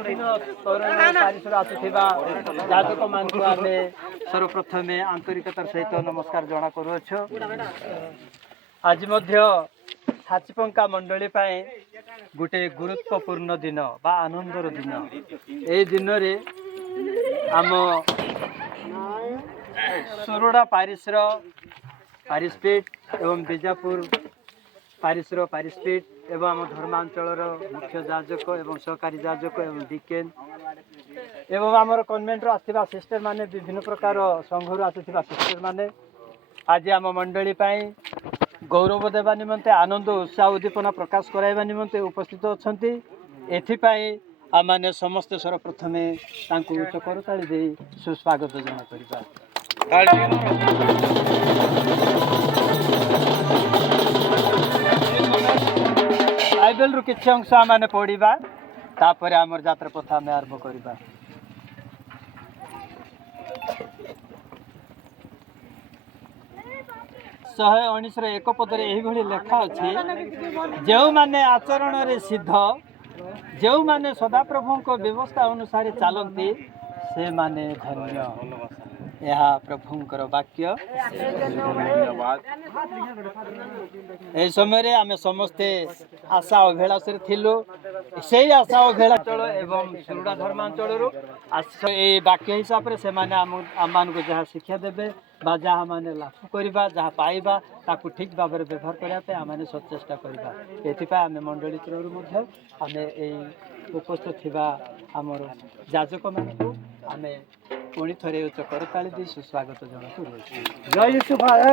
विभिन्न स्तर पारिश्र आसुथिबा जातक मानकु आमे सर्वप्रथमे आंतरिकतार सहित नमस्कार जना करूछु। आज मध्य छाचीपंका मंडली पाए गोटे गुरुत्वपूर्ण दिन बा आनंदर दिन। ए दिन रे आम सोरोडा पारिश्र पारिस्पीठ एवं बीजापुर पारिश्र पारिस्पीठ एवं आम धर्मांचल मुख्य जाजक एवं सहकारी जाजक एवं डिकेन एवं आमर कन्वेंट आसथिबा सिस्टर माने विभिन्न प्रकार संघर आसथिबा सिस्टर माने आज आम मंडली पाई गौरव देवा निमंते आनंद उत्साह उद्दीपना प्रकाश कराइबा निमंते उपस्थित अछंती। एथिपाई आमाने समस्त सर्वप्रथमे तांकु उच्च करताली दे सुस्वागत जना करिबा। बाइबल रु किछि अंश आमाने पढ़िबा तापर आमर यात्रा पथ आमे आरंभ करिबा। 119 एक पदरे एही भली लेखा अछि, जो माने आचरण रे सिद्ध जो माने सदा प्रभु को व्यवस्था अनुसार चलती से माने धन्य। यह प्रभुंकर वाक्य। ए समय रे आमे समस्ते आशा अभिलाष रे थिलु। से आशा अभिलाषल एवं सुरुडा धर्मांचल रो ए वाक्य हिसाब रे से माने आमान को जहाँ शिक्षा देबे बा जहाँ माने लाभ करबा जहाँ पाइबा ताकू ठीक भाव में व्यवहार करने आम सचेष्टा करवा। एथिपाई आमे मंडली तरह मध्य आमे उपस्थित थिबा आमर जाजक मानकु आमे पुणी थरे उच्च करताली दी सुस्वागत जनाकु रहछि। जय यीशु भाई।